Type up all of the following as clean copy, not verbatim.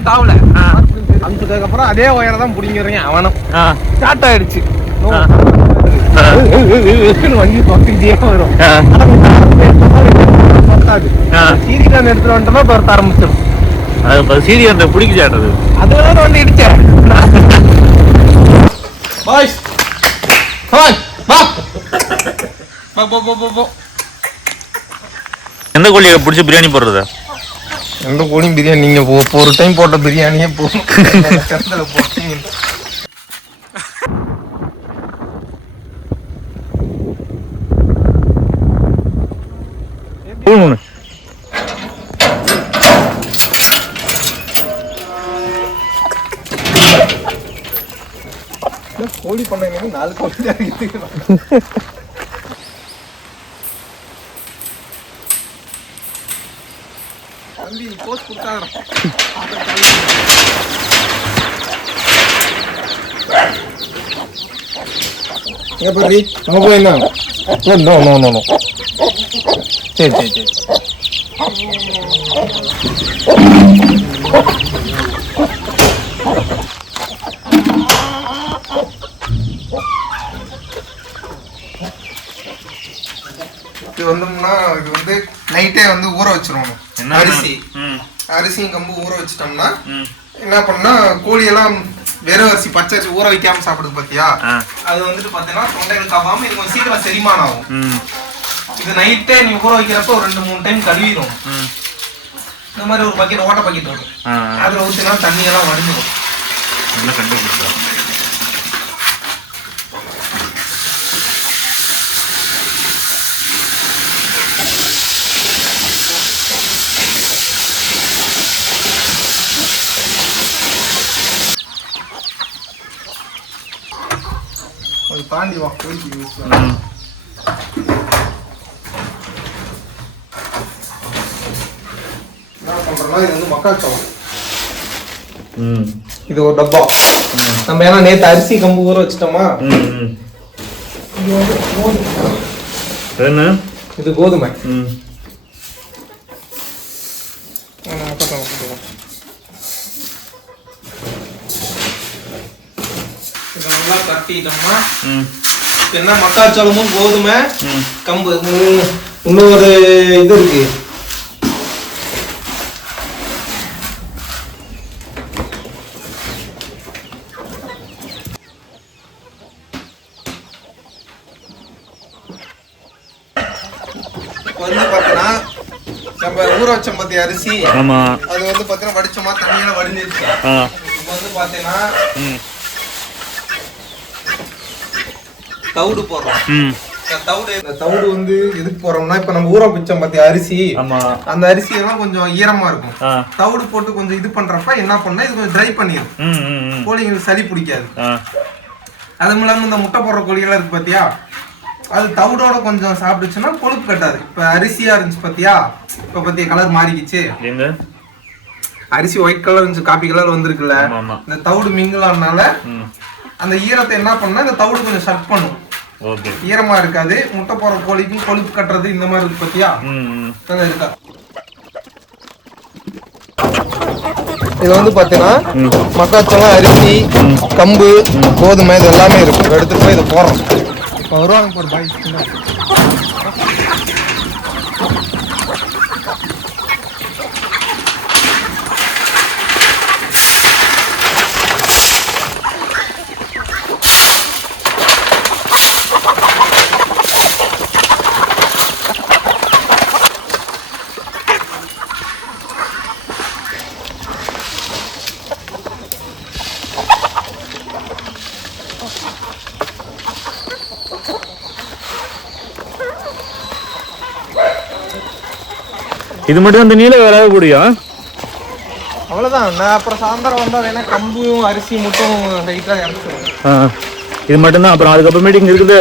Start ஆகல. அமிச்சதுக்கு அப்புறம் அதே ஒயரை தான் பிடிங்கிறீங்க. அவனும் ஸ்டார்ட் ஆயிடுச்சு. வண்டி தொட்டிக்கிட்டே வரும். சீரியன் எடுத்துட்டு வந்துட்டோம்னா துரத்த ஆரம்பிச்சிடும். சீரியன் பிடிக்காது. அதுதான் வண்டி இடிச்சேன். எந்த கோழியை பிடிச்சி பிரியாணி போடுறது? எந்த கோழியும் பிரியாணி நீங்க ஒரு டைம் போட்ட பிரியாணியே போதும். கோழி பண்ண 4 கோழி தான் இருக்குது. தம்பி போஸ்ட் கொடுத்தாங்க. எங்க பாரு நம்ம போய் என்ன? No no no no. சரி சரி சரி. இது வந்தோம்னா இது வந்து நைட்டே வந்து ஊற வச்சிருவோம். அரிசியும் கம்பு ஊற வச்சிட்டோம்னா என்ன பண்ணா கோழியெல்லாம் வெறும் அரிசி பச்சை அரிசி ஊற வைக்காம சாப்பிடுது பாத்தியா, அது வந்துட்டு பாத்தீங்கன்னா தொண்டைகள் காப்பாம இது கொஞ்சம் சீக்கிரம் செரிமானம் ஆகும். இது நைட்டே நீ ஊற வைக்கிறப்ப ஒரு 2-3 டைம் கழுவிடும். இந்த மாதிரி ஒரு பக்கெட் ஓட்ட பக்கெட் வரும், அதுல ஊற்றினா தண்ணி எல்லாம் வடிஞ்சிடும். தாண்டி வா கோழிக்கு யூஸ் பண்ணலாம். என்ன பண்றோம்னா இது வந்து மக்காச்சோளம். இது ஒரு டப்பா. நம்ம ஏன்னா நேத்து அரிசி கம்பு ஊற வச்சிட்டோமா, இது கோதுமை. இதெல்லாம் தட்டிட்டோம்னா என்ன மக்காச்சோளமும் கோதுமை கம்பு இன்னொரு இது இருக்கு. வந்து பாத்தீங்கன்னா நம்ம ஊற வச்ச மத்திய அரிசி அது வந்து பாத்தீங்கன்னா வடிச்சோமா தண்ணியெல்லாம் வடிஞ்சிருச்சு. இப்போ வந்து பாத்தீங்கன்னா தவிடு போடுறோம். தவிடு வந்து எதுக்கு போறோம்னா இப்ப நம்ம ஊற வச்சோம் பாத்தியா அரிசி, அந்த அரிசி எல்லாம் கொஞ்சம் ஈரமா இருக்கும். தவிடு போட்டு கொஞ்சம் இது பண்றப்ப என்ன பண்ணா இது கொஞ்சம் ட்ரை பண்ணிடும், கோழிங்களுக்கு சளி பிடிக்காது. அதுவும் இல்லாம இந்த முட்டை போடுற கோழிகள் இருக்கு பாத்தியா, அது தவிடோட கொஞ்சம் சாப்பிடுச்சுன்னா கொழுப்பு கட்டாது. இப்ப அரிசியா இருந்துச்சு பாத்தியா, இப்ப பாத்தியா கலர் மாறிக்கிச்சு. அரிசி ஒயிட் கலர் இருந்துச்சு, காபி கலர் வந்திருக்குல்ல. இந்த தவிடு மிங்கலானால அந்த ஈரத்தை என்ன பண்ணா இந்த தவிடு கொஞ்சம் சட் பண்ணும், ஈரமா இருக்காது. முட்டை போற கோழிக்கும் கொழுப்பு கட்டுறது இந்த மாதிரி இருக்கு பாத்தியா, இருக்கா. இது வந்து பாத்தீங்கன்னா மக்காச்சோளம், அரிசி, கம்பு, கோதுமை இது எல்லாமே இருக்கும். எடுத்துட்டு போய் இதை போடுறோம். வருவாங்க போற பாய். இது மட்டும் அந்த நீல வேற கூடியும் அவ்வளவுதான். நான் அப்புறம் சாயந்தரம் வந்தா வேணா கம்பும் அரிசி மட்டும் லைட்டா இறச்சுடுவேன். இது மட்டும் தான். அப்புறம் அதுக்கப்புறமேட்டு இங்க இருக்குது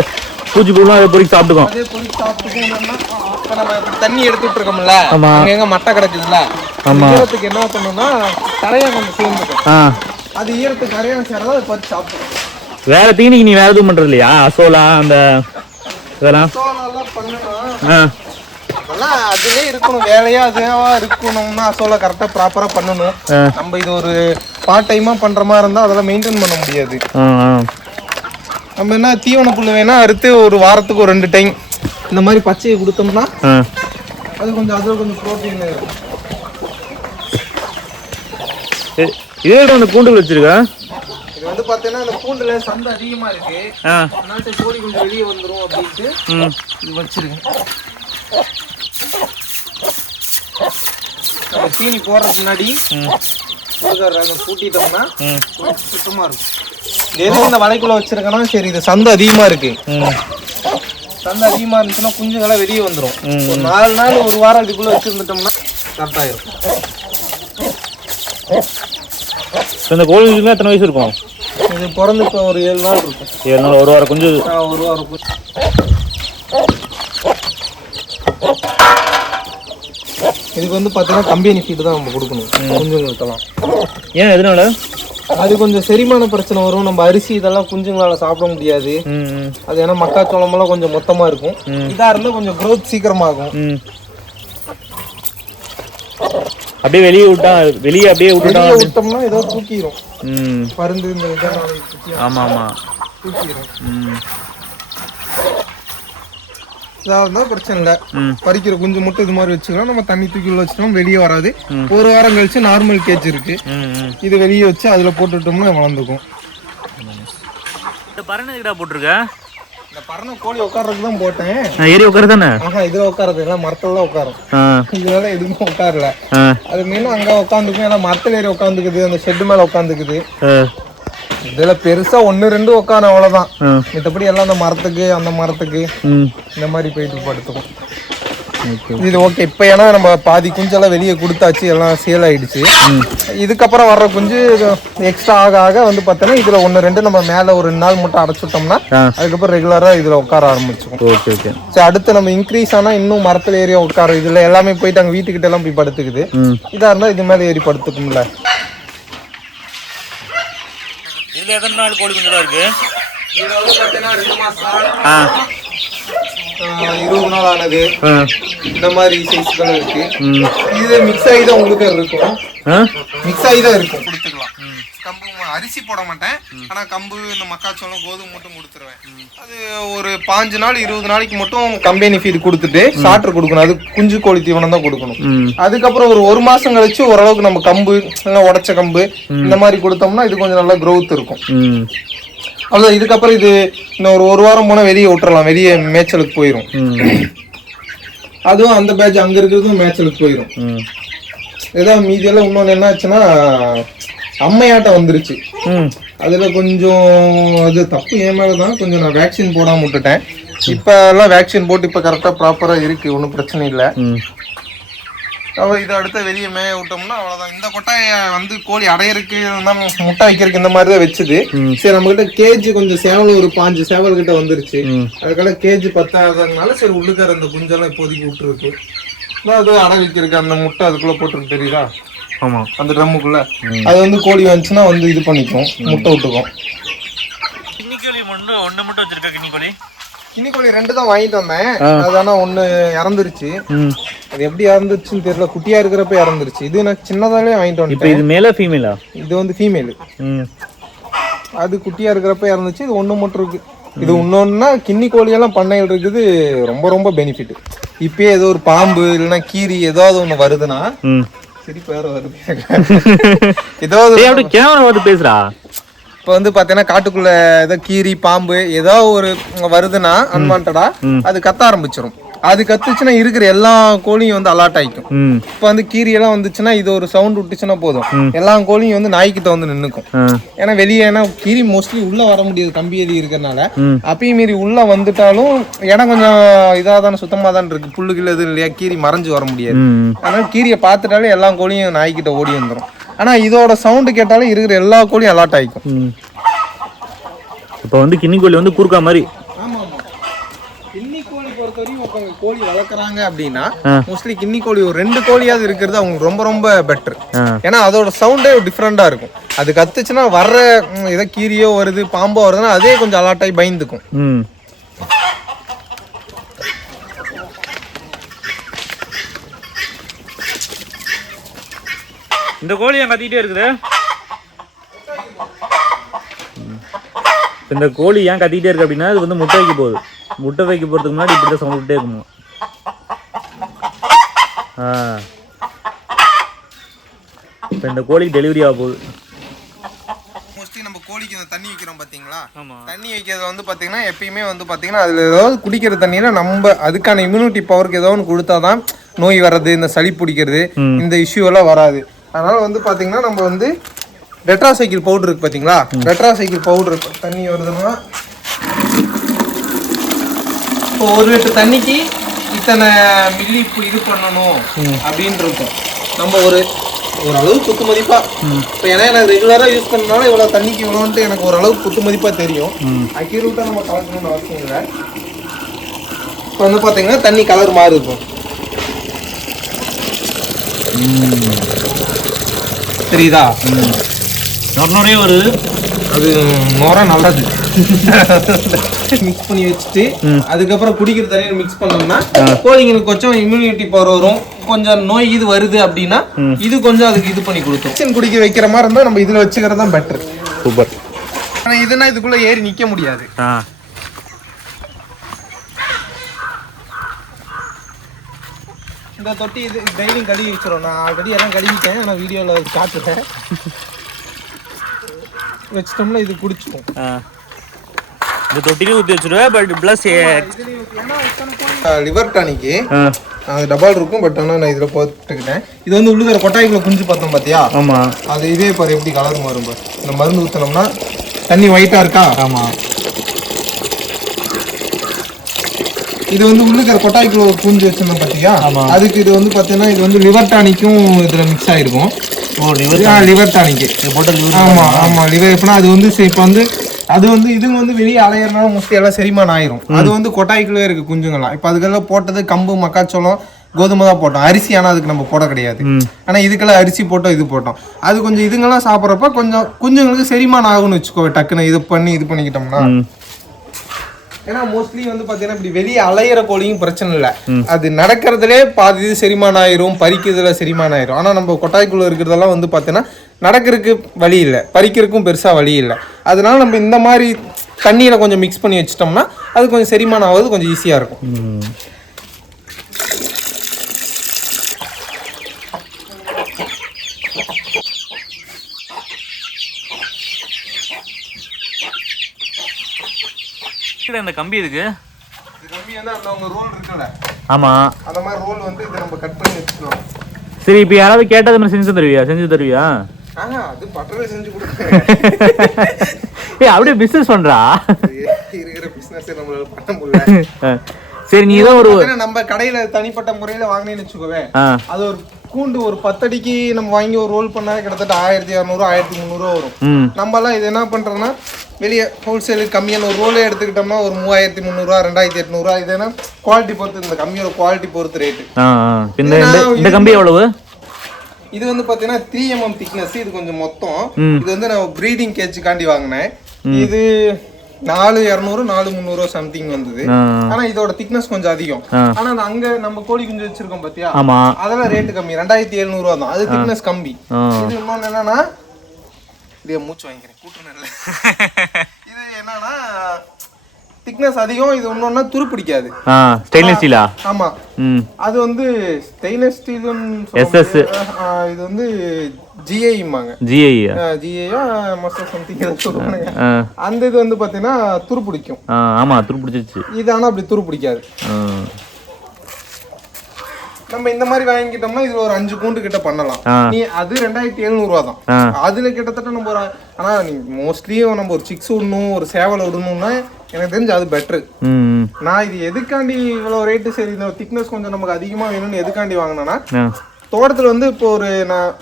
பூச்சி புழுலாம் அதை பொறிச்சு சாப்பிட்டுக்கும். அதே பொறிச்சு சாப்பிட்டுக்கோம்னா இப்ப நம்ம தண்ணி எடுத்துட்டு இருக்கோம்ல, எங்க மட்டை கிடக்குதுல்ல, ஈரத்துக்கு என்ன பண்ணணும்னா கரையான் கொஞ்சம் சேர்ந்துக்கும். அது ஈரத்துக்கு கரையான் சேரதான் அதை பறிச்சு சாப்பிடுவோம். வேற தீனிக்கு நீ வேற எதுவும் பண்றது இல்லையா? அசோலா அந்த இதெல்லாம் பண்ணணும். அதெல்லாம் அதுலயே இருக்கணும், வேலையா அதுவா இருக்கணும்னா சொல்ல கரெக்டா ப்ராப்பரா பண்ணணும். நம்ம இது ஒரு பார்ட் டைமா பண்ற மாதிரி இருந்தா அதெல்லாம் மெயின்டைன் பண்ண முடியாது. நம்ம என்ன தீவன புல்லு வேணா அறுத்து ஒரு வாரத்துக்கு ஒரு 2 டைம் இந்த மாதிரி பச்சையை கொடுத்தோம்னா அது கொஞ்சம் அதுல கொஞ்சம் ப்ரோட்டீன் இருக்கும். இதே அந்த கூண்டுல வச்சிருக்கா? இது வந்து பாத்தீங்கன்னா அந்த கூண்டுல சந்து அதிகமா இருக்கு, அதனால கோழி கொஞ்சம் வெளியே வந்துரும் அப்படின்ட்டு இது வச்சிருக்கேன். நம்ம தீனி போடுறதுக்கு முன்னாடி கூட்டிட்டோம்னா சுத்தமா இருக்கும். எதுவும் இந்த வலைக்குள்ள வச்சிருக்கேன்னா சரி இது சந்து அதிகமா இருக்கு, சந்து அதிகமா இருந்துச்சுன்னா குஞ்சுங்கெல்லாம் வெளியே வந்துடும். ஒரு 4 நாள் ஒரு வாரம் இதுக்குள்ள வச்சிருந்துட்டோம்னா கரெக்ட் ஆயிரும். இந்த கோழிக்கு எத்தனை வயசு இருக்கும்? இது பிறந்து இப்போ ஒரு 7 நாள் இருக்கும். 7 நாள், ஒரு வாரம் குஞ்சு. ஒரு வாரம் குஞ்சு. இதுக்கு வந்து பார்த்தீங்கன்னா கம்பெனி ஃபீட் தான் நம்ம கொடுக்கணும் குஞ்சுங்களுக்கெல்லாம். ஏன் எதனால? அது கொஞ்சம் செரிமான பிரச்சனை வரும், நம்ம அரிசி இதெல்லாம் குஞ்சுங்களால சாப்பிட முடியாது. அது ஏன்னா மக்காச்சோளமெல்லாம் கொஞ்சம் மொத்தமா இருக்கும், இதா இருந்தா கொஞ்சம் க்ரோத் சீக்கிரமாகும். அப்படியே வெளியே விட்டா அப்படியே விட்டோம்னா ஏதோ தூக்கிடும், பருந்து இந்த ஆமா ஆமா தூக்கிடும். இதாவது பிரச்சனை இல்லை, பறிக்கிற குஞ்சு மட்டும் இது மாதிரி வச்சுக்கலாம். நம்ம தண்ணி தூக்கி உள்ள வச்சுட்டோம், வெளியே வராது. ஒரு வாரம் கழிச்சு நார்மல் கேஜ் இருக்கு, இது வெளியே வச்சு அதுல போட்டுட்டோம்னா வளர்ந்துக்கும். இந்த பரணை எதுடா போட்டிருக்க? இந்த பரணை கோழி உட்கார்றதுக்கு தான் போட்டேன். ஏறி உட்காரு தானே? இதுல உட்காரது எல்லாம் மரத்துல தான் உட்காரும், இதெல்லாம் எதுவுமே உட்காரல. அது மீனும் அங்க உட்காந்துக்கும், எல்லாம் மரத்துல ஏறி உட்காந்துக்குது, அந்த ஷெட்டு மேல உட்காந்துக்குது. இதுல பெருசா 1-2 உட்கார அவ்வளவுதான், மத்தபடி எல்லாம் அந்த மரத்துக்கு இந்த மாதிரி போயிட்டு படுத்துக்கும். இது ஓகே. இப்ப ஏன்னா நம்ம பாதி குஞ்செல்லாம் வெளியே கொடுத்தாச்சு, எல்லாம் சேல் ஆயிடுச்சு. இதுக்கப்புறம் வர்ற குஞ்சு எக்ஸ்ட்ரா ஆக வந்து பார்த்தோன்னா இதுல 1-2 நம்ம மேல ஒரு 2 நாள் மட்டும் அடைச்சுட்டோம்னா அதுக்கப்புறம் ரெகுலரா இதுல உட்கார ஆரம்பிச்சுக்கும். சரி, அடுத்து நம்ம இன்க்ரீஸ் ஆனா இன்னும் மரத்துல ஏறி உட்கார, இதுல எல்லாமே போயிட்டு அங்க வீட்டுக்கிட்ட எல்லாம் போய் படுத்துக்குது. இதா இருந்தா இது மேல ஏறி படுத்துக்கும்ல. இதுல எத்தனை நாள் கோழி குஞ்சு இருக்கு? இதுல வந்து பார்த்தீங்கன்னா 2 மாசம் 20 நாள் ஆனது, இந்த மாதிரி சைஸ்கள் இருக்கு. இது மிக்ஸ் ஆகி தான் உங்களுக்கு இருக்கும், மிக்ஸ் ஆகி தான் இருக்கும். கொடுத்துக்கலாம். கம்பு அரிசி போட மாட்டேன், ஆனா கம்பு இந்த மக்காச்சோளம் கோதுமை மட்டும் கொடுத்துருவேன். அது ஒரு 5 நாள் 20 நாளைக்கு மட்டும் கம்பெனி ஃபீட் கொடுத்துட்டு சாட்டர் கொடுக்கணும், அது குஞ்சு கோழி தீவனம் தான் கொடுக்கணும். அதுக்கப்புறம் ஒரு 1 மாசம் கழிச்சு ஓரளவுக்கு நம்ம கம்பு இல்லைன்னா உடைச்ச கம்பு இந்த மாதிரி கொடுத்தோம்னா இது கொஞ்சம் நல்லா க்ரோத் இருக்கும். அவ்வளோ. இதுக்கப்புறம் இது இன்னும் ஒரு வாரம் போனால் வெளியே விட்டுறலாம், வெளியே மேய்ச்சலுக்கு போயிடும். அதுவும் அந்த பேட்ச் அங்கே இருக்கிறதும் மேய்ச்சலுக்கு போயிடும். ஏதாவது மீதியெல்லாம் இன்னொன்று என்ன ஆச்சுன்னா அம்மையாட்டம் வந்துருச்சு. அதில் கொஞ்சம் அது தப்பு என் மேலே தான், கொஞ்சம் நான் வேக்சின் போடாமல் விட்டுட்டேன். இப்போ எல்லாம் வேக்சின் போட்டு இப்போ கரெக்டாக ப்ராப்பராக இருக்குது, ஒன்றும் பிரச்சனை இல்லை. இதை அடுத்த வெளியே மேய விட்டோம்னா அவ்வளவுதான். இந்த கொட்டாயை வந்து கோழி அடையறதுக்கு முட்டை வைக்கிறதுக்கு இந்த மாதிரி தான் வச்சுது. சரி, நம்ம கிட்ட கேஜ் கொஞ்சம் சேவல் ஒரு 5 சேவல் கிட்ட வந்துருச்சு, அதுக்காக கேஜ் பத்தாததுனால சரி உள்ளுக்கார இந்த குஞ்செல்லாம் இப்போதைக்கு விட்டுருக்கு. அது அடை வைக்கிறதுக்கு அந்த முட்டை அதுக்குள்ள போட்டுருக்கு, தெரியுதா? ஆமா, அந்த ட்ரம்முக்குள்ள அது வந்து கோழி வந்துச்சுன்னா வந்து இது பண்ணிக்கும், முட்டை விட்டுக்கும். கிண்ணிக்கோழி மட்டும் வச்சிருக்கா? கிண்ணிக்கோழி 2 தான் வாங்கிட்டு வந்தேன், அது ஆனா 1 இறந்துருச்சு. அது எப்படி இறந்துருச்சுன்னு தெரியல, குட்டியா இருக்கிறப்ப இறந்துருச்சு. இது நான் சின்னதாலே வாங்கிட்டு வந்தேன். இது மேல ஃபீமேலா? இது வந்து ஃபீமேல், அது குட்டியா இருக்கிறப்ப இறந்துச்சு. இது 1 மட்டும் இருக்கு. இது இன்னொன்னா கிண்ணி கோழியெல்லாம் பண்ணையில் இருக்குது, ரொம்ப ரொம்ப பெனிஃபிட். இப்பயே ஏதோ ஒரு பாம்பு இல்லைன்னா கீரி ஏதாவது ஒண்ணு வருதுன்னா சரி பேர வருது ஏதாவது கேமரா வந்து பேசுறா. இப்போ வந்து பாத்தீங்கன்னா காட்டுக்குள்ள ஏதோ கீரி பாம்பு ஏதோ ஒரு வருதுன்னா அன்வான்டா அது கத்த ஆரம்பிச்சிடும். அது கத்துச்சுன்னா இருக்கிற எல்லா கோழியும் வந்து அலர்ட் ஆயிக்கும். இப்ப வந்து கீரி எல்லாம் வந்துச்சுன்னா இது ஒரு சவுண்ட் விட்டுச்சுன்னா போதும், எல்லா கோழியும் வந்து நாய்கிட்ட வந்து நின்னுக்கும். ஏன்னா வெளியே ஏன்னா கீரி மோஸ்ட்லி உள்ள வர முடியாது, கம்பி எதி இருக்கிறதுனால. அப்பயும் மீறி உள்ள வந்துட்டாலும் இடம் கொஞ்சம் இதாதான சுத்தமா தான் இருக்கு, புல்லுகள் எதுவும் இல்லையா, கீரி மறைஞ்சு வர முடியாது. அதனால கீரியை பார்த்துட்டாலே எல்லா கோழியும் நாய்கிட்ட ஓடி வந்துடும். ஆனா இதோட சவுண்டு கேட்டாலே இருக்கிற எல்லா கோழியும் அலர்ட் ஆயிக்கும். இப்ப வந்து கிண்ணி கோழி வந்து கூர்க்கா மாதிரி. கிண்ணி கோழி பொறுத்தவரையும் ஒருத்தவங்க கோழி வளர்க்குறாங்க அப்படின்னா மோஸ்ட்லி கிண்ணி கோழி ஒரு 2 கோழியாவது இருக்கிறது அவங்களுக்கு ரொம்ப ரொம்ப பெட்டர். ஏன்னா அதோட சவுண்டே டிஃப்ரெண்டா இருக்கும். அது கத்துச்சுன்னா வர்ற ஏதோ கீரியோ வருது பாம்போ வருதுன்னா அதே கொஞ்சம் அலர்ட் ஆகி பயந்துக்கும். இந்த கோழி ஏன் கத்திக்கிட்டே இருக்குது? இந்த கோழி ஏன் கத்திக்கிட்டே இருக்கு அப்படின்னா இது வந்து முட்டை வைக்க போகுது. முட்டை வைக்க போகிறதுக்கு முன்னாடி இப்படி தான் சவுண்ட் விட்டே இருக்குமா. இப்போ இந்த கோழிக்கு டெலிவரி ஆக போகுது. மோஸ்ட்லி நம்ம கோழிக்கு இந்த தண்ணி வைக்கிறோம் பார்த்தீங்களா, தண்ணி வைக்கிறது வந்து பார்த்தீங்கன்னா எப்பயுமே வந்து பார்த்தீங்கன்னா அதில் ஏதாவது குடிக்கிற தண்ணியில் நம்ம அதுக்கான இம்யூனிட்டி பவருக்கு ஏதோ ஒன்று கொடுத்தா தான் நோய் வர்றது, இந்த சளி பிடிக்கிறது, இந்த இஷ்யூ எல்லாம் வராது. அதனால வந்து பார்த்தீங்கன்னா நம்ம வந்து டெட்ராசைக்கிள் பவுடர் இருக்கு பார்த்தீங்களா, டெட்ராசைக்கிள் பவுடர் தண்ணி வருதுன்னா இப்போ 1 லிட்டர் தண்ணிக்கு இத்தனை மில்லி இது பண்ணணும் அப்படின்னு இருக்கும். நம்ம ஓரளவு குத்து மதிப்பா இப்போ ஏன்னா எனக்கு ரெகுலராக யூஸ் பண்ணனால இவ்வளோ தண்ணிக்கு இவ்வளோன்ட்டு எனக்கு ஓரளவு குத்து மதிப்பாக தெரியும். அக்யூரேட்டாக நம்ம கலக்கணும்னு அவசியம் இல்லை. இப்போ வந்து பார்த்தீங்கன்னா தண்ணி கலர் மாறி இருக்கும், தெரியுதா? நொறைய வருது. அது நோரா நல்லது. மிக்ஸ் பண்ணி வச்சுட்டு அதுக்கப்புறம் குடிக்கிற தண்ணியை மிக்ஸ் பண்ணோம்னா கோழிங்களுக்கு கொஞ்சம் இம்யூனிட்டி பவர் வரும். கொஞ்சம் நோய் இது வருது அப்படின்னா இது கொஞ்சம் அதுக்கு இது பண்ணி கொடுக்கும். குடிக்க வைக்கிற மாதிரி இருந்தால் நம்ம இதில் வச்சுக்கிறது தான் பெட்டர். சூப்பர். ஆனால் இதுனா இதுக்குள்ளே ஏறி நிற்க முடியாது. இந்த தொட்டி இது டெய்லியும் கழுவி வச்சிடும். நான் ஆல்ரெடி எல்லாம் கழுவிட்டேன், ஆனால் வீடியோவில் காட்டுறேன். வச்சிட்டோம்னா இது குடிச்சிடும். இந்த தொட்டிலையும் ஊற்றி வச்சுருவேன். பட் ப்ளஸ் லிவர் டானிக்கு அது டபால் இருக்கும். பட் ஆனால் நான் இதில் போட்டுக்கிட்டேன். இது வந்து உள்ளுக்கிற கொட்டாய்க்குள்ள குஞ்சு பார்த்தோம் பார்த்தியா? ஆமாம். அது இதே பாரு எப்படி கலர் மாறும் பாரு. இந்த மருந்து ஊற்றினோம்னா தண்ணி ஒயிட்டாக இருக்கா? ஆமாம். இது வந்து உள்ளுக்கிற கொட்டாய்க்குள்ள ஒரு குஞ்சு வச்சிருந்தோம் பார்த்தியா? அதுக்கு இது வந்து பார்த்தீங்கன்னா இது வந்து லிவர் டானிக்கும் இதில் மிக்ஸ் ஆகிருக்கும். லிவர் டானிக்கு போட்டு. ஆமாம் ஆமாம். லிவர் எப்படின்னா அது வந்து இப்போ வந்து அது வந்து இதுங்க வந்து வெளியே அலையிறனால மோஸ்ட்லி எல்லாம் செரிமானம் ஆயிரும். அது வந்து கொட்டாய்க்குள்ளே இருக்கு குஞ்சுங்கள்லாம். இப்போ அதுக்கெல்லாம் போட்டது கம்பு, மக்காச்சோளம், கோதுமை தான் போட்டோம். அரிசி ஆனால் அதுக்கு நம்ம போட கிடையாது. ஆனால் இதுக்கெல்லாம் அரிசி போட்டோம், இது போட்டோம். அது கொஞ்சம் இதுங்கெல்லாம் சாப்பிட்றப்ப கொஞ்சம் குஞ்சுங்களுக்கு செரிமானம் ஆகும்னு வச்சுக்கோ. டக்குன்னு இது பண்ணிக்கிட்டோம்னா ஏன்னா மோஸ்ட்லி வந்து பார்த்தீங்கன்னா இப்படி வெளியே அலையிற கோழியும் பிரச்சனை இல்லை. அது நடக்கிறதுலே பாதி இது செரிமானம் ஆயிரும், பறிக்கிறதுல செரிமானம் ஆயிரும். ஆனால் நம்ம கொட்டாய்க்குள்ளே இருக்கிறதெல்லாம் வந்து பார்த்தீங்கன்னா நடக்கிறதுக்கு வழி இல்லை, பறிக்கிறதுக்கும் பெருசாக வழி இல்லை. அதனால நம்ம இந்த மாதிரி தண்ணியில் கொஞ்சம் மிக்ஸ் பண்ணி வச்சிட்டோம்னா அது கொஞ்சம் செரிமானம் ஆகுது, கொஞ்சம் ஈஸியாக இருக்கும். இந்த கம்பி இதுக்கு கம்பி வந்து அந்த ரோல் இருக்குல்ல, ஆமா, அந்த மாதிரி ரோல் வந்து இதை நம்ம கட் பண்ணி வச்சுக்கணும். சரி, இப்போ யாராவது கேட்டது மாதிரி செஞ்சு தருவியா? அது பட்டவே செஞ்சு கொடுக்குறேன். அப்படியே பிசினஸ் பண்றா? இருக்கிற பிசினஸ் நம்மளால பண்ண முடியல. சரி, நீ ஏதோ ஒரு நம்ம கடையில தனிப்பட்ட முறையில வாங்கினேன்னு வச்சுக்கோவே, அது ஒரு கூண்டு ஒரு 10 அடிக்கு நம்ம வாங்கி ஒரு ரோல் பண்ணா கிட்டத்தட்ட 1200 1300 வரும். நம்ம எல்லாம் இது என்ன பண்றோம்னா வெளியே ஹோல்சேலுக்கு கம்மியான ஒரு ரோலே எடுத்துக்கிட்டோம்னா ஒரு 3300 2800. இது என்ன குவாலிட்டி பொறுத்து, இந்த கம்மியோட குவாலிட்டி பொறுத்து ரேட்டு. இந்த கம்பி எவ்வளவு? இது வந்து பாத்தீங்கன்னா 3mm திக்னஸ். இது கொஞ்சம் மொத்தம். இது வந்து நான் ப்ரீடிங் கேஜுக்காண்டி வாங்கினேன். இது 4200 4300 சம்திங் வந்தது. ஆனா இதோட திக்னஸ் கொஞ்சம் அதிகம். ஆனா அங்க நம்ம கோழி குஞ்சு வச்சிருக்கோம் பாத்தியா, அதெல்லாம் ரேட்டு கம்மி, 2700 தான். அது திக்னஸ் கம்மி. இது இன்னொன்னு என்னன்னா, இது மூச்சு வாங்கிக்கிறேன் கூட்டுனல. இது என்னன்னா திக்னஸ் அதிகம். இது இன்னொன்னா துரு பிடிக்காது. ஸ்டெயின்லெஸ் ஸ்டீலா? ஆமா. அது வந்து ஸ்டெயின்லெஸ் ஸ்டீல். எஸ்எஸ். இது வந்து ஜிஐமாங்க. ஜிஐயா மஸ்ட் சம்திங் ஏதோ சொல்றாங்க. அந்த இது வந்து பாத்தீங்கன்னா துரு பிடிக்கும். ஆமா, துரு பிடிச்சிருச்சு. இது ஆனா அப்படி துரு பிடிக்காது. நம்ம இந்த மாதிரி வாங்கிட்டோம்னா இதுல ஒரு 5 கூண்டு கிட்ட பண்ணலாம். நீ அது 2700 தான். அதுல கிட்டத்தட்ட நம்ம ஒரு, ஆனா நீ மோஸ்ட்லி நம்ம ஒரு சிக்ஸ் விடணும், ஒரு சேவல் விடணும்னா எனக்கு தெரிஞ்சு அது பெட்ரு. நான் இது எதுக்காண்டி இவ்வளவு ரேட்டு, சரி இந்த திக்னஸ் கொஞ்சம் நமக்கு அதிகமா வேணும்னு எதுக்காண்டி வாங்கினேன்னா, தோட்டத்துல வந்து இப்போ ஒரு நான்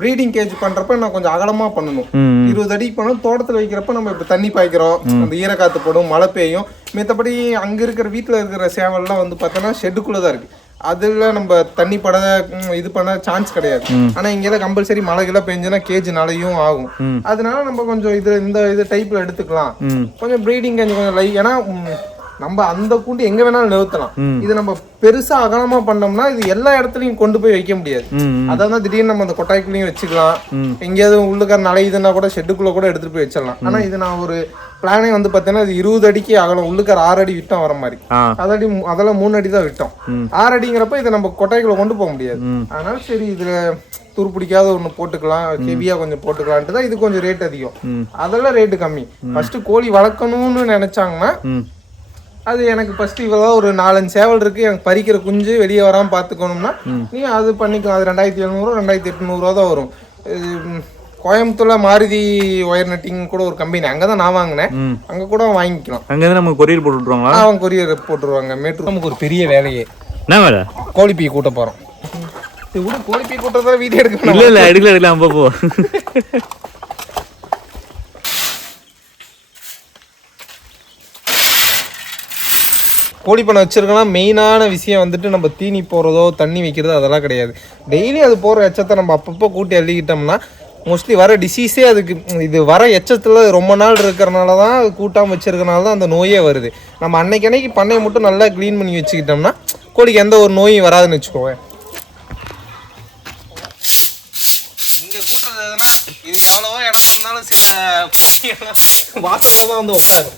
ப்ரீடிங் கேஜ் பண்றப்ப நான் கொஞ்சம் அகலமா பண்ணணும். 20 அடிக்கு பண்ணணும். தோட்டத்துல வைக்கிறப்ப நம்ம இப்ப தண்ணி பாய்க்கிறோம், அந்த ஈரக்காத்து போடும், மழை பெய்யும். மத்தபடி அங்க இருக்கிற வீட்டுல இருக்கிற சேவல்லாம் வந்து பார்த்தோன்னா ஷெட்டுக்குள்ளதான் இருக்கு. அதுல நம்ம தண்ணி பட இது பண்ண சான்ஸ் கிடையாது. ஆனா இங்கெல்லாம் கம்பல்சரி மழைகள்லாம் பெஞ்சுன்னா கேஜ் நலையும் ஆகும். அதனால நம்ம கொஞ்சம் இது இந்த இது டைப்ல எடுத்துக்கலாம். கொஞ்சம் ப்ரீடிங் கொஞ்சம் லை. ஏன்னா நம்ம அந்த கூண்டு எங்க வேணாலும் நிறுத்தலாம். இது நம்ம பெருசா அகலமா பண்ணோம்னா இது எல்லா இடத்துலயும் கொண்டு போய் வைக்க முடியாது. அதான் திடீர்னு நம்ம அந்த கொட்டாய்க்குள்ளயும் வச்சுக்கலாம், எங்கேயாவது உள்ளுக்கார நலையுதுன்னா கூட ஷெட்டுக்குள்ள கூட எடுத்துட்டு போய் வச்சிடலாம். ஆனா இது நான் ஒரு பிளானே வந்து பாத்தீங்கன்னா இது 20 அடிக்கு அகலம், உள்ளுக்கார 6 அடி விட்டம் வர மாதிரி. அதெல்லாம் 3 அடி தான் விட்டம். 6 அடிங்கிறப்ப இதை நம்ம கொட்டாய்க்குள்ள கொண்டு போக முடியாது. அதனால சரி இதுல துரு பிடிக்காத ஒண்ணு போட்டுக்கலாம், ஹெவியா கொஞ்சம் போட்டுக்கலான்ட்டு தான் இது கொஞ்சம் ரேட் அதிகம். அதெல்லாம் ரேட்டு கம்மி. ஃபர்ஸ்ட் கோழி வளர்க்கணும்னு நினைச்சாங்கன்னா அது எனக்கு ஃபர்ஸ்ட் இவ்வளவு ஒரு 4-5 சேவல் இருக்கு, எனக்கு பறிக்கிற குஞ்சு வெளியே வராம பாத்துக்கணும்னா நீ அது பண்ணிக்கலாம். அது 2700 2800 தான் வரும். கோயம்புத்தூர்ல மாருதி ஒயர் நெட்டிங் கூட ஒரு கம்பெனி, அங்கதான் நான் வாங்கினேன், அங்க கூட வாங்கிக்கலாம். அங்க நம்ம கொரியர் போட்டு விட்டுருவாங்களா? அவங்க கொரியர் போட்டுருவாங்க. மேட்டூர் நமக்கு ஒரு பெரிய வேலையே என்ன வேலை? கோழிப்பீ கூட்ட போறோம். இது கூட கோழிப்பீ கூட்டதான் வீடியோ எடுக்கணும். இல்ல எடுக்கலாம் போ. கோழி பண்ணை வச்சிருக்கோம்னா மெயினான விஷயம் வந்துட்டு நம்ம தீனி போடுறதோ தண்ணி வைக்கிறதோ அதெல்லாம் கிடையாது. டெய்லி அது போகிற எச்சத்தை நம்ம அப்பப்போ கூட்டி அள்ளிக்கிட்டோம்னா மோஸ்ட்லி வர டிசீஸே அதுக்கு, இது வர எச்சத்தில் ரொம்ப நாள் இருக்கிறனால தான் அது கூட்டாமல் வச்சிருக்கனால தான் அந்த நோயே வருது. நம்ம அன்னைக்கு பண்ணையை மட்டும் நல்லா க்ளீன் பண்ணி வச்சுக்கிட்டோம்னா கோழிக்கு எந்த ஒரு நோயும் வராதுன்னு வச்சுக்கோங்க. இங்கே கூட்டுறது எதுனா இது எவ்வளவோ இடம் இருந்தாலும் சில வாசலில் தான் வந்து உட்காரு.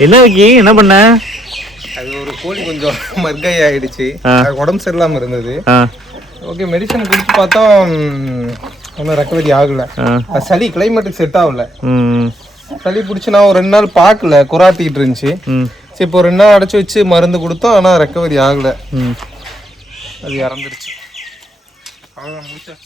என்ன பண்ண? அது ஒரு கோழி கொஞ்சம் மர்கை ஆயிடுச்சு, உடம்பு சரியில்லாம இருந்தது. ஓகே, மெடிசன் குடிச்சு பார்த்தா ஒன்றும் ரெக்கவரி ஆகல. சளி கிளைமேட்டுக்கு செட் ஆகல. சளி பிடிச்சி நான் ஒரு 2 நாள் பார்க்கல, குறாத்திக்கிட்டு இருந்துச்சு. சரி இப்போ 2 நாள் அடைச்சி வச்சு மருந்து கொடுத்தோம், ஆனால் ரெக்கவரி ஆகல, அது இறந்துருச்சு. அவ்வளோதான், முடிச்சேன்.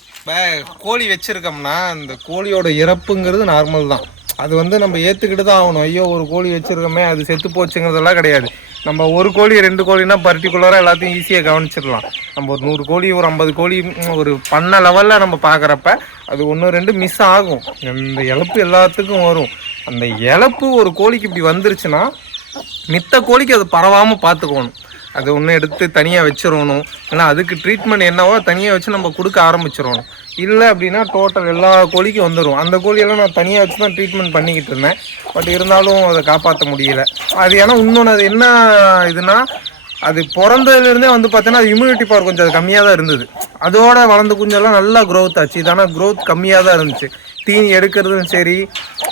கோழி வச்சிருக்கோம்னா அந்த கோழியோட இறப்புங்கிறது நார்மல் தான். அது வந்து நம்ம ஏற்றுக்கிட்டு தான் ஆகணும். ஐயோ ஒரு கோழி வச்சுருக்கோமே அது செத்து போச்சுங்கிறதெல்லாம் கிடையாது. நம்ம ஒரு கோழி 2 கோழினா பர்டிகுலராக எல்லாத்தையும் ஈஸியாக கவனிச்சிடலாம். நம்ம ஒரு 100 கோழி ஒரு 50 கோழி ஒரு பண்ண லெவலில் நம்ம பார்க்குறப்ப அது 1-2 மிஸ் ஆகும். இந்த இழப்பு எல்லாத்துக்கும் வரும். அந்த இழப்பு ஒரு கோழிக்கு இப்படி வந்துருச்சுன்னா மித்த கோழிக்கு அது பரவாமல் பார்த்துக்கணும். அது ஒன்று எடுத்து தனியாக வச்சிடணும். ஏன்னா அதுக்கு ட்ரீட்மெண்ட் என்னவோ தனியாக வச்சு நம்ம கொடுக்க ஆரம்பிச்சிடணும். இல்லை அப்படின்னா டோட்டல் எல்லா கோழிக்கும் வந்துடும். அந்த கோழியெல்லாம் நான் தனியாக வச்சு தான் ட்ரீட்மெண்ட் பண்ணிக்கிட்டு இருந்தேன். பட் இருந்தாலும் அதை காப்பாற்ற முடியல. அது ஏன்னா இன்னொன்று அது என்ன இதுனா அது பிறந்ததுலேருந்தே வந்து பார்த்தீங்கன்னா அது இம்யூனிட்டி பவர் கொஞ்சம் அது கம்மியாக தான் இருந்தது. அதோட வளர்ந்த குஞ்செல்லாம் நல்லா க்ரோத் ஆச்சு. இது ஆனால் க்ரோத் கம்மியாக தான் இருந்துச்சு. தீனி எடுக்கிறதும் சரி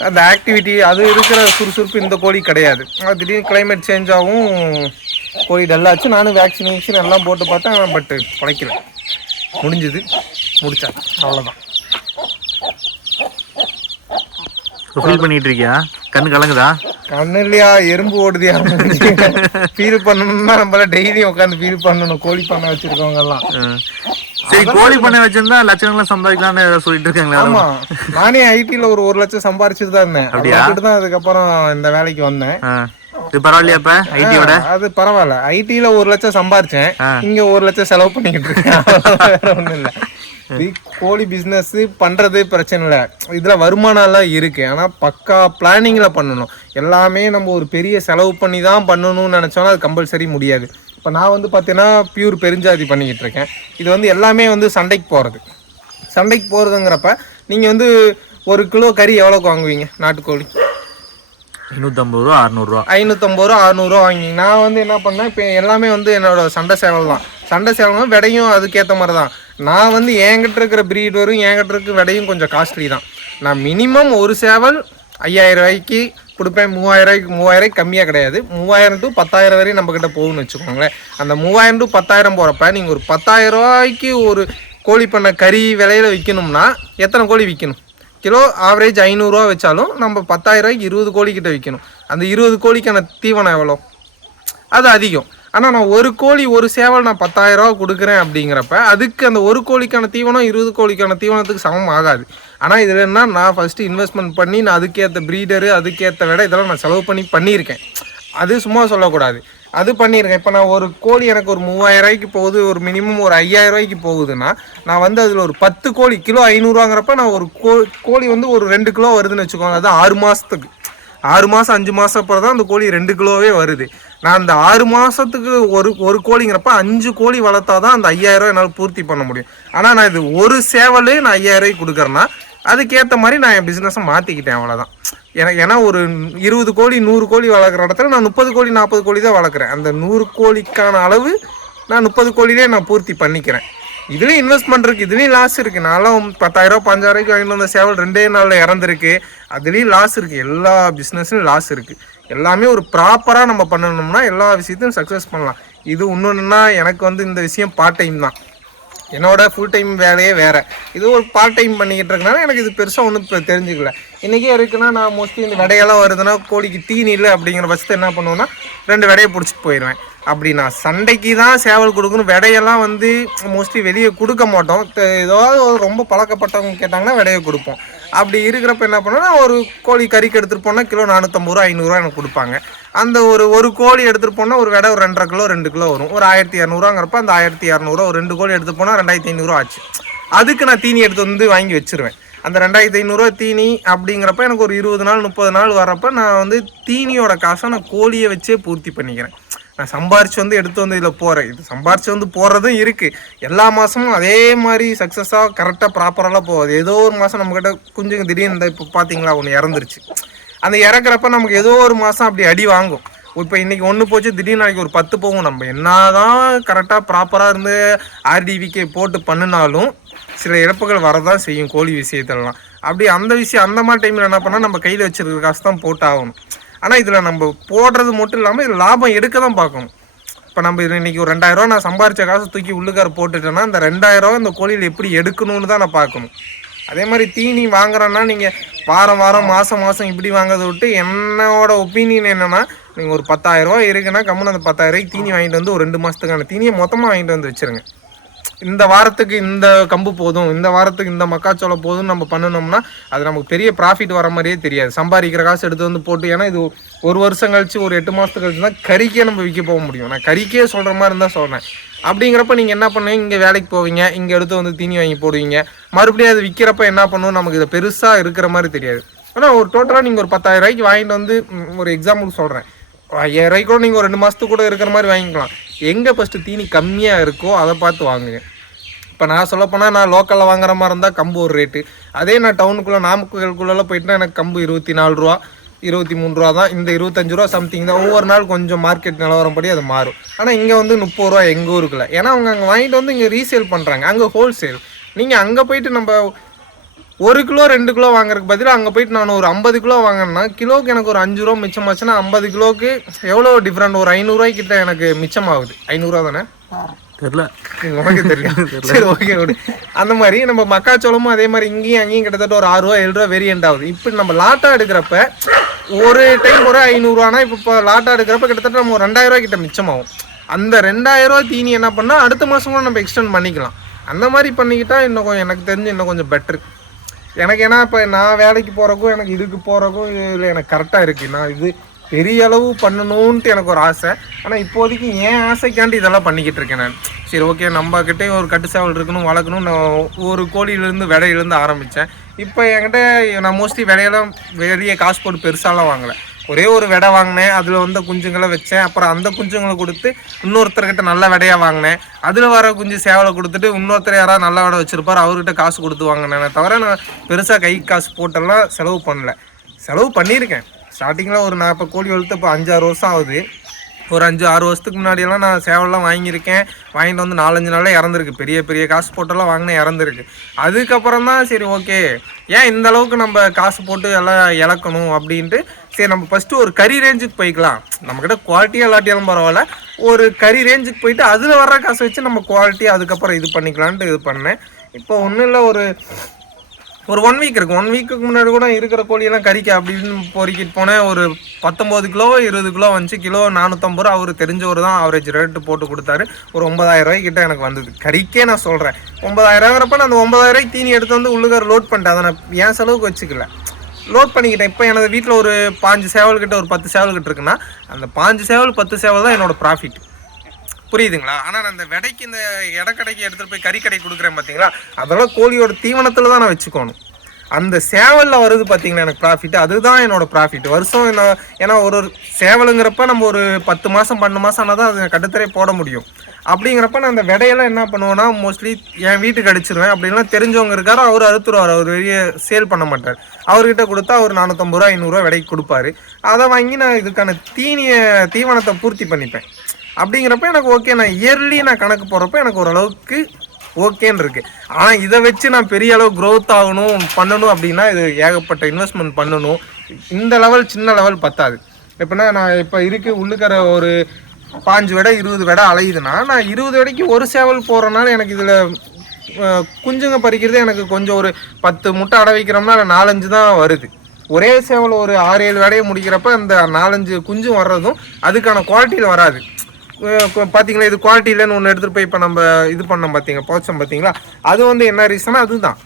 அந்த ஆக்டிவிட்டி அது இருக்கிற சுறுசுறுப்பு இந்த கோழி கிடையாது. திடீர்னு கிளைமேட் சேஞ்ச் ஆகும், கோழி டல்லாச்சு. நானும் வேக்சினேஷன் எல்லாம் போட்டு பார்த்தேன், பட் குறைக்கல. முடிஞ்சது, முடிச்சா அவ்வளோதான். ஃபீல் பண்ணிட்டு இருக்கியா? கண்ணு கலங்குதா? கண்ணு இல்லையா, எறும்பு ஓடுதியா? ஃபீல் பண்ணணும்னா நம்மள டெய்லியும் உட்காந்து ஃபீல் பண்ணணும். கோழி பண்ணை வச்சிருக்கவங்க எல்லாம் சரி கோழி பண்ணை வச்சிருந்தா லட்சங்கள்லாம் சம்பாதிக்கலாம்னு சொல்லிட்டு இருக்காங்களா? ஆமா, நானே ஐடில ஒரு 1 லட்சம் சம்பாரிச்சுட்டு தான் இருந்தேன். அப்படியே தான் அதுக்கப்புறம் இந்த வேலைக்கு வந்தேன். இது பரவாயில்லையாப்ப ஐடியோட? அது பரவாயில்ல. ஐடில 1 லட்சம் சம்பாரிச்சேன், இங்க 1 லட்சம் செலவு பண்ணிக்கிட்டு இருக்கேன். வேற ஒண்ணும் இல்ல. கோழி பிஸ்னஸ் பண்றது பிரச்சனை இல்லை, இதுல வருமானம் எல்லாம் இருக்கு. ஆனா பக்கா பிளானிங்ல பண்ணணும். எல்லாமே நம்ம ஒரு பெரிய செலவு பண்ணி தான் பண்ணணும்னு நினைச்சோம்னா அது கம்பல்சரி முடியாது. இப்போ நான் வந்து பார்த்தீங்கன்னா பியூர் பெருஞ்சாதி பண்ணிக்கிட்டு இருக்கேன். இது வந்து எல்லாமே வந்து சண்டைக்கு போகிறதுங்கிறப்ப நீங்கள் வந்து 1 கிலோ கறி எவ்வளோக்கு வாங்குவீங்க? நாட்டுக்கோழி 550 ரூபா 600 ரூபா 550 ரூபா 600 ரூபா வாங்கிங்க. நான் வந்து என்ன பண்ணேன், இப்போ எல்லாமே வந்து என்னோட சண்டை சேவல் தான். சண்டை சேவலும் விடையும் அதுக்கேற்ற மாதிரி தான். நான் வந்து என்கிட்ட இருக்கிற ப்ரீட் வரும், என்கிட்ட இருக்கிற விடையும் கொஞ்சம் காஸ்ட்லி தான். நான் மினிமம் ஒரு சேவல் 5000 ரூபாய்க்கு கொடுப்பேன். 3000 ரூபாய்க்கு கம்மியாக கிடையாது. 3000 to 10,000 வரையும் நம்மக்கிட்ட போகும்னு வச்சுக்கோங்களேன். அந்த 3000 to 10,000 போகிறப்ப நீங்கள் ஒரு 10,000 ரூபாய்க்கு ஒரு கோழி பண்ண கறி விலையில் விற்கணும்னா எத்தனை கோழி விற்கணும்? கிலோ ஆவரேஜ் 500 ரூபா வச்சாலும் நம்ம 10,000 ரூபாய்க்கு 20 கோழிக்கிட்ட விற்கணும். அந்த 20 கோழிக்கான தீவனம் எவ்வளோ? அது அதிகம். ஆனால் நான் ஒரு கோழி ஒரு சேவல் நான் 10,000 ரூபா கொடுக்குறேன் அப்படிங்கிறப்ப அதுக்கு அந்த ஒரு கோழிக்கான தீவனம் 20 கோழிக்கான தீவனத்துக்கு சமம் ஆகாது. ஆனால் இதில் என்ன, நான் ஃபஸ்ட்டு இன்வெஸ்ட்மெண்ட் பண்ணி நான் அதுக்கேற்ற ப்ரீடரு அதுக்கேற்ற விட இதெல்லாம் நான் செலவு பண்ணியிருக்கேன். அது சும்மா சொல்லக்கூடாது, அது பண்ணியிருக்கேன். இப்போ நான் ஒரு கோழி எனக்கு ஒரு 3000 ரூபாய்க்கு போகுது, ஒரு மினிமம் ஒரு 5000 ரூபாய்க்கு போகுதுன்னா நான் வந்து அதில் ஒரு 10 கோழி கிலோ 500 ரூபாங்கிறப்ப நான் ஒரு கோழி வந்து ஒரு 2 கிலோ வருதுன்னு வச்சுக்கோங்க. அது 6 மாதத்துக்கு 6 மாதம் 5 மாதம் அப்புறம் தான் அந்த கோழி 2 கிலோவே வருது. நான் அந்த 6 மாதத்துக்கு ஒரு கோழிங்கிறப்ப 5 கோழி வளர்த்தா தான் அந்த 5000 என்னால் பூர்த்தி பண்ண முடியும். ஆனால் நான் இது ஒரு சேவல் நான் 5000 கொடுக்குறேன்னா அதுக்கேற்ற மாதிரி நான் என் பிஸ்னஸை மாற்றிக்கிட்டேன், அவ்வளோதான். ஏன்னா ஒரு 20 கோழி 100 கோழி வளர்க்குற இடத்துல நான் 30 கோழி 40 கோழி தான் வளர்க்குறேன். அந்த 100 கோழிக்கான அளவு நான் 30 கோழிலே நான் பூர்த்தி பண்ணிக்கிறேன். இதுலேயும் இன்வெஸ்ட்மெண்ட் இருக்குது, இதுலேயும் லாஸ் இருக்குது. நான்லாம் 10,000 15,000 வாங்கிட்டு வந்த சேவல் 2 நாளில் இறந்துருக்கு. அதுலேயும் லாஸ் இருக்குது. எல்லா பிஸ்னஸ்லையும் லாஸ் இருக்குது. எல்லாமே ஒரு ப்ராப்பராக நம்ம பண்ணணும்னா எல்லா விஷயத்தையும் சக்ஸஸ் பண்ணலாம். இது இன்னொன்றுனா எனக்கு வந்து இந்த விஷயம் பார்ட் டைம் தான். என்னோட ஃபுல் டைம் வேலையே வேறு. இது ஒரு பார்ட் டைம் பண்ணிக்கிட்டு இருக்கனால எனக்கு இது பெருசாக ஒன்றும் இப்போ தெரிஞ்சுக்கல. இன்றைக்கே இருக்குன்னா நான் மோஸ்ட்லி இந்த விடையெல்லாம் வருதுன்னா கோழிக்கு தீனி இல்லை அப்படிங்கிற பட்சத்தை என்ன பண்ணுவேன்னா 2 விடையை பிடிச்சிட்டு போயிடுவேன். அப்படி நான் சண்டைக்கு தான் சேவல் கொடுக்கணும். விடையெல்லாம் வந்து மோஸ்ட்லி வெளியே கொடுக்க மாட்டோம். ஏதாவது ரொம்ப பழக்கப்பட்டவங்க கேட்டாங்கன்னா விடையை கொடுப்போம். அப்படி இருக்கிறப்ப என்ன பண்ணோன்னா ஒரு கோழி கறிக்கு எடுத்துகிட்டு போனால் கிலோ 450 ரூபா 500 எனக்கு கொடுப்பாங்க. அந்த ஒரு கோழி எடுத்துகிட்டு போனால் ஒரு விடை ஒரு 2.5 கிலோ 2 கிலோ வரும். ஒரு 1200 அந்த 1200 ஒரு 2 கோழி எடுத்து போனால் 2500 ஆச்சு. அதுக்கு நான் தீனி எடுத்து வந்து வாங்கி வச்சிருவேன். அந்த 2500 தீனி அப்படிங்கிறப்ப எனக்கு ஒரு 20 நாள் 30 நாள் வர்றப்ப நான் வந்து தீனியோட காசை நான் கோழியை வச்சே பூர்த்தி பண்ணிக்கிறேன். நான் சம்பாரிச்சு வந்து எடுத்து வந்து இதில் போகிறேன். இது சம்பாரிச்சு வந்து போகிறதும் இருக்குது. எல்லா மாதமும் அதே மாதிரி சக்ஸஸாக கரெக்டாக ப்ராப்பரெல்லாம் போகாது. ஏதோ ஒரு மாதம் நம்மக்கிட்ட குஞ்சுங்க திடீர்னு இந்த இப்போ பார்த்தீங்களா ஒன்று இறந்துருச்சு. அந்த இறக்குறப்ப நமக்கு ஏதோ ஒரு மாதம் அப்படி அடி வாங்கும். இப்போ இன்றைக்கி 1 போச்சு, திடீர்னு நாளைக்கு ஒரு 10 போகும். நம்ம என்ன தான் கரெக்டாக ப்ராப்பராக இருந்து RDVK போட்டு பண்ணினாலும் சில இழப்புகள் வரதான் செய்யும் கோழி விஷயத்துலலாம். அப்படி அந்த விஷயம் அந்த மாதிரி டைமில் என்ன பண்ணால் நம்ம கையில் வச்சுருக்க காசு தான் போட்டு ஆகணும். ஆனால் இதில் நம்ம போடுறது மட்டும் இல்லாமல் இதில் லாபம் எடுக்க தான் பார்க்கணும். இப்போ நம்ம இன்றைக்கி ஒரு 2000 நான் சம்பாரித்த காசு தூக்கி உள்ளுக்கார போட்டுட்டேன்னா அந்த 2000 இந்த கோழியில் எப்படி எடுக்கணும்னு தான் நான் பார்க்கணும். அதே மாதிரி தீனி வாங்குறோன்னா நீங்கள் வாரம் மாதம் இப்படி வாங்கிறத விட்டு என்னோட ஒப்பீனியன் என்னென்னா நீங்கள் ஒரு 10,000 இருக்குன்னா கம்முன்னு அந்த 10,000 தீனி வாங்கிட்டு வந்து ஒரு 2 மாதத்துக்கான தீனியை மொத்தமாக வாங்கிட்டு வந்து வச்சுருங்க. இந்த வாரத்துக்கு இந்த கம்பு போதும், இந்த வாரத்துக்கு இந்த மக்காச்சோளம் போதும்னு நம்ம பண்ணணும்னா அது நமக்கு பெரிய ப்ராஃபிட் வர மாதிரியே தெரியாது. சம்பாதிக்கிற காசு எடுத்து வந்து போட்டு, ஏன்னா இது 1 வருஷம் கழிச்சு ஒரு 8 மாதத்துக்கு கழிச்சு தான் கறிக்கே நம்ம விற்க போக முடியும். நான் கறிக்கே சொல்கிற மாதிரி இருந்தால் சொல்கிறேன். அப்படிங்கிறப்ப நீங்கள் என்ன பண்ணுவீங்க, இங்கே வேலைக்கு போவீங்க, இங்கே எடுத்து வந்து தீனி வாங்கி போடுவீங்க, மறுபடியும் அது விற்கிறப்ப என்ன பண்ணுவோம் நமக்கு இது பெருசாக இருக்கிற மாதிரி தெரியாது. ஆனால் ஒரு டோட்டலாக நீங்கள் ஒரு 10,000 வாங்கிட்டு வந்து ஒரு எக்ஸாம்பிள் சொல்கிறேன், 5000 கூட நீங்கள் ஒரு 2 மாதத்துக்கு கூட இருக்கிற மாதிரி வாங்கிக்கலாம். எங்கே ஃபஸ்ட்டு தீனி கம்மியாக இருக்கோ அதை பார்த்து வாங்குங்க. இப்போ நான் சொல்லப்போனால் நான் லோக்கலில் வாங்குற மாதிரி இருந்தால் கம்பு ஒரு ரேட்டு, அதே நான் டவுனுக்குள்ளே நாமக்கலுக்குள்ளே போயிட்டுனா எனக்கு கம்பு 24 ரூபா 23 ரூபா தான், இந்த 25 ரூபா சம்திங் தான். ஒவ்வொரு நாள் கொஞ்சம் மார்க்கெட் நிலவரப்படி அது மாறும். ஆனால் இங்கே வந்து 30 ரூபா எங்கள் ஊருக்குள்ள, ஏன்னா அவங்க அங்கே வாங்கிட்டு வந்து இங்கே ரீசேல் பண்ணுறாங்க, அங்கே ஹோல்சேல். நீங்கள் அங்கே போயிட்டு நம்ம 1 கிலோ 2 கிலோ வாங்குறதுக்கு பதிலாக அங்கே போயிட்டு நான் ஒரு 50 கிலோ வாங்கினேன்னா கிலோவுக்கு எனக்கு ஒரு 5 ரூபா மிச்சமாச்சுன்னா 50 கிலோவுக்கு எவ்வளோ டிஃப்ரெண்ட், ஒரு 500 ரூபாய்க்கிட்ட எனக்கு மிச்சமாகுது. 500 ரூபா தானே தெரியல, உனக்கு தெரியும். சரி, ஓகே. அந்த மாதிரி நம்ம மக்காச்சோளமும் அதே மாதிரி இங்கேயும் அங்கேயும் கிட்டத்தட்ட ஒரு 6 ரூபா 7 ரூபா வேரியன்ட் ஆகுது. இப்போ நம்ம லாட்டா எடுக்கிறப்ப ஒரு டைம் ஒரு 500 ரூபானா இப்போ லாட்டா எடுக்கிறப்ப கிட்டத்தட்ட நம்ம ஒரு 2000 ரூபா கிட்ட மிச்சமாகும். அந்த 2000 ரூபா தீனி என்ன பண்ணால் அடுத்த மாதம் கூட நம்ம எக்ஸ்டெண்ட் பண்ணிக்கலாம். அந்த மாதிரி பண்ணிக்கிட்டால் இன்னும் கொஞ்சம் எனக்கு தெரிஞ்சு இன்னும் கொஞ்சம் பெட்ரு எனக்கு. ஏன்னா இப்போ நான் வேலைக்கு போகிறக்கும் எனக்கு இதுக்கு போகிறக்கும் இதில் எனக்கு கரெக்டாக இருக்குது. நான் இது பெரிய அளவு பண்ணணுன்ட்டு எனக்கு ஒரு ஆசை. ஆனால் இப்போதைக்கு என் ஆசைக்காண்டி இதெல்லாம் பண்ணிக்கிட்டு இருக்கேன் நான். சரி, ஓகே, நம்மக்கிட்டே ஒரு கட்டு சேவல் இருக்கணும், வளர்க்கணும். நான் ஒரு கோழியிலேருந்து விடையிலேருந்து ஆரம்பித்தேன். இப்போ என்கிட்ட நான் மோஸ்ட்லி விடையெல்லாம் வெளியே காசு போட்டு பெருசாலாம் வாங்கலை. ஒரே ஒரு விடை வாங்கினேன், அதில் வந்து குஞ்சுங்களை வச்சேன். அப்புறம் அந்த குஞ்சுங்களை கொடுத்து இன்னொருத்தர்கிட்ட நல்ல விடையாக வாங்கினேன். அதில் வர குஞ்சு சேவலை கொடுத்துட்டு இன்னொருத்தர் யாராவது நல்ல விடை வச்சுருப்பார், அவர்கிட்ட காசு கொடுத்து வாங்கினேன். தவிர நான் பெருசாக கை காசு போட்டெல்லாம் செலவு பண்ணல. செலவு பண்ணியிருக்கேன். ஸ்டார்டிங்கில் ஒரு 40 கோழி வளர்த்து இப்போ 5-6 வருஷம் ஆகுது. ஒரு 5-6 வருஷத்துக்கு முன்னாடியெல்லாம் நான் சேவல்லாம் வாங்கியிருக்கேன். வாங்கிட்டு வந்து 4-5 நாளில் இறந்துருக்கு. பெரிய காசு போட்டெல்லாம் வாங்கினேன், இறந்துருக்கு. அதுக்கப்புறம் தான் சரி, ஓகே, ஏன் இந்த அளவுக்கு நம்ம காசு போட்டு எல்லாம் இழக்கணும் அப்படின்ட்டு சரி நம்ம ஃபஸ்ட்டு ஒரு கறி ரேஞ்சுக்கு போய்க்கலாம். நம்மக்கிட்ட குவாலிட்டியாக இல்லாட்டியாலும் பரவாயில்ல, ஒரு கறி ரேஞ்சுக்கு போயிட்டு அதில் வர்ற காசை வச்சு நம்ம குவாலிட்டியாக அதுக்கப்புறம் இது பண்ணிக்கலான்ட்டு இது பண்ணேன். இப்போ ஒன்றும் இல்லை, ஒரு 1 வீக் இருக்குது. 1 வீக்குக்கு முன்னாடி கூட இருக்கிற கோழியெல்லாம் கறிக்க அப்படின்னு பொறுக்கிட்டு போனேன். ஒரு 19 கிலோ 20 கிலோ வந்துச்சு. கிலோ 450 ரூபா. அவர் தெரிஞ்சவர் தான் ஆவரேஜ் ரேட்டு போட்டு கொடுத்தாரு. ஒரு 9000 ரூபாய்க்கிட்ட எனக்கு வந்தது. கறிக்கே நான் சொல்கிறேன் 9000 நான் அந்த 9000 ரூபாய்க்கு தீனி எடுத்து வந்து உள்ளுக்கார லோட் பண்ணிட்டேன். அதை நான் என் செலவுக்கு வச்சுக்கல, லோட் பண்ணிக்கிட்டேன். இப்போ எனது வீட்டில் ஒரு 5 சேவல்கிட்ட ஒரு 10 சேவல்கிட்ட இருக்குன்னா அந்த 5 சேவல் 10 சேவல் தான் என்னோடய ப்ராஃபிட். புரியுதுங்களா? ஆனால் நான் அந்த விடைக்கு இந்த இடக்கடைக்கு எடுத்துகிட்டு போய் கறிக்கடை கொடுக்குறேன் பார்த்தீங்களா, அதெல்லாம் கோழியோட தீவனத்தில் தான் நான் வச்சுக்கணும். அந்த சேவலில் வருது பார்த்தீங்கன்னா எனக்கு ப்ராஃபிட், அதுதான் என்னோட ப்ராஃபிட். வருஷம் ஏன்னா ஒரு சேவலுங்கிறப்ப நம்ம ஒரு 10 மாதம் 12 மாதம் ஆனால் தான் அது கட்டுத்தரே போட முடியும். அப்படிங்கிறப்ப நான் அந்த விடையெல்லாம் என்ன பண்ணுவேன்னா மோஸ்ட்லி என் வீட்டுக்கு அடிச்சிருவேன். அப்படின்லாம் தெரிஞ்சவங்க இருக்காரு, அவர் அறுத்துருவார், அவர் வெளியே சேல் பண்ண மாட்டார். அவர்கிட்ட கொடுத்தா அவர் 450 ரூபா 500 ரூபா விடைக்கு கொடுப்பாரு. அதை வாங்கி நான் இதுக்கான தீவனத்தை பூர்த்தி பண்ணிப்பேன். அப்படிங்கிறப்ப எனக்கு ஓகே, நான் இயர்லி நான் கணக்கு போடுறப்ப எனக்கு ஓரளவுக்கு ஓகேன்னு இருக்கு. ஆனால் இதை வச்சு நான் பெரிய அளவு க்ரோத் ஆகணும் பண்ணணும் அப்படின்னா இது ஏகப்பட்ட இன்வெஸ்ட்மெண்ட் பண்ணணும். இந்த லெவல் சின்ன லெவல் பத்தாது. எப்படின்னா நான் இப்போ இருக்கு உள்ளுக்கிற ஒரு 5 விடை 20 விடை அலையுதுன்னா நான் 20 விடைக்கு ஒரு சேவல் போடுறனால எனக்கு இதில் குஞ்சுங்க பறிக்கிறது எனக்கு கொஞ்சம் ஒரு 10 முட்டை அடை வைக்கிறோம்னா 4-5 தான் வருது. ஒரே சேவல் ஒரு 6-7 விடையை முடிக்கிறப்ப அந்த 4-5 குஞ்சும் வர்றதும் அதுக்கான குவாலிட்டியில் வராது. பார்த்தீங்களா, இது குவாலிட்டி இல்லைன்னு ஒன்று எடுத்துகிட்டு போய் இப்போ நம்ம இது பண்ணோம் பார்த்தீங்க, போச்சோம் பார்த்தீங்களா, அது வந்து என்ன ரீசனா அதுதான்.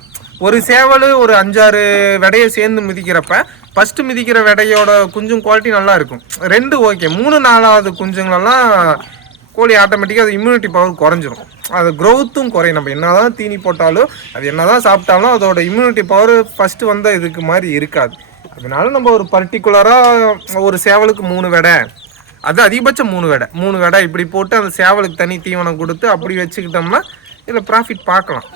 ஒரு சேவல் ஒரு 5-6 விடையை சேர்ந்து மிதிக்கிறப்ப ஃபஸ்ட்டு மிதிக்கிற விடையோட குஞ்சும் குவாலிட்டி நல்லா இருக்கும். 2 ஓகே, 3-4வது குஞ்சுங்களெல்லாம் கோழி ஆட்டோமேட்டிக்காக அது இம்யூனிட்டி பவர் குறைஞ்சிரும், அது க்ரோத்தும் குறையும். நம்ம என்ன தான் தீனி போட்டாலும் அது என்ன தான் சாப்பிட்டாலும் அதோட இம்யூனிட்டி பவர் ஃபஸ்ட்டு வந்த இதுக்கு மாதிரி இருக்காது. அதனால நம்ம ஒரு பர்டிகுலராக ஒரு சேவலுக்கு 3 விடை, அது அதிகபட்சம் 3 விடை இப்படி போட்டு அந்த சேவலுக்கு தனி தீவனம் கொடுத்து அப்படி வச்சுக்கிட்டோம்னா இதில் ப்ராஃபிட் பார்க்கலாம்.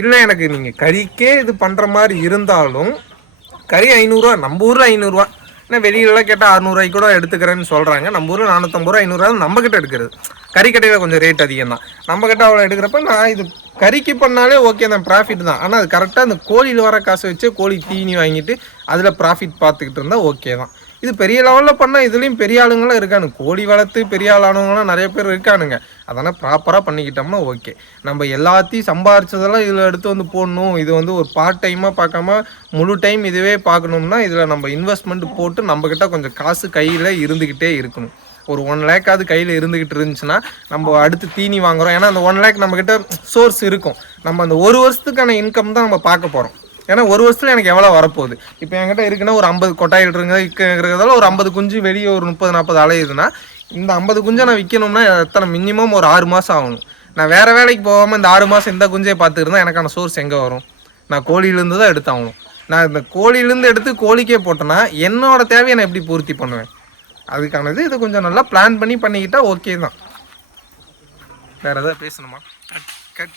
இல்லை எனக்கு நீங்கள் கறிக்கே இது பண்ணுற மாதிரி இருந்தாலும் கறி 500 ரூபா, நம்ம ஊரில் 500 ரூபா, ஏன்னா வெளியிலலாம் கேட்டால் 600 ரூபாய்க்கு கூட எடுத்துக்கிறேன்னு சொல்கிறாங்க. நம்ம ஊரில் 450 ரூபா 500 ரூபா நம்மக்கிட்ட எடுக்கிறது. கறிக்கடையில் கொஞ்சம் ரேட் அதிகம் தான், நம்மக்கிட்ட அவ்வளோ எடுக்கிறப்ப நான் இது கறிக்கு பண்ணாலே ஓகே தான், ப்ராஃபிட் தான். ஆனால் அது கரெக்டாக அந்த கோழியில் வர காசை வச்சு கோழி தீனி வாங்கிட்டு அதில் ப்ராஃபிட் பார்த்துக்கிட்டு இருந்தால் ஓகே தான். இது பெரிய லெவலில் பண்ணால் இதுலேயும் பெரிய ஆளுங்களாம் இருக்கானுங்க, கோழி வளர்த்து பெரிய ஆளானவங்களாம் நிறைய பேர் இருக்கானுங்க. அதனால் ப்ராப்பராக பண்ணிக்கிட்டோம்னா ஓகே. நம்ம எல்லாத்தையும் சம்பாரிச்சதெல்லாம் இதில் எடுத்து வந்து போடணும், இது வந்து ஒரு பார்ட் டைமாக பார்க்காம முழு டைம் இதுவே பார்க்கணும்னா இதில் நம்ம இன்வெஸ்ட்மெண்ட் போட்டு நம்மக்கிட்ட கொஞ்சம் காசு கையில் இருந்துக்கிட்டே இருக்கணும். ஒரு 1 லேக்காவது கையில் இருந்துக்கிட்டு இருந்துச்சுன்னா நம்ம அடுத்து தீனி வாங்குகிறோம். ஏன்னா அந்த 1 லேக் நம்மக்கிட்ட சோர்ஸ் இருக்கும். நம்ம அந்த ஒரு வருஷத்துக்கான இன்கம் தான் நம்ம பார்க்க போகிறோம். ஏன்னா ஒரு வருஷத்துல எனக்கு எவ்வளோ வரப்போகுது. இப்போ என்கிட்ட இருக்குன்னா ஒரு 50 கொட்டாயில் இருக்கிறதால ஒரு 50 குஞ்சு வெளியே ஒரு 30-40 அலையுதுன்னா இந்த 50 குஞ்சை நான் விற்கணும்னா எத்தனை மினிமம் ஒரு 6 மாதம் ஆகணும். நான் வேறு வேலைக்கு போகாமல் இந்த 6 மாதம் இந்த குஞ்சையை பார்த்துருந்தா எனக்கான சோர்ஸ் எங்கே வரும்? நான் கோழியிலேருந்து தான் எடுத்தாகணும். நான் இந்த கோழியிலேருந்து எடுத்து கோழிக்கே போட்டேன்னா என்னோட தேவையை நான் எப்படி பூர்த்தி பண்ணுவேன்? அதுக்கானது இது கொஞ்சம் நல்லா பிளான் பண்ணிக்கிட்டால் ஓகே தான். வேறு எதாவது பேசணுமா? கட்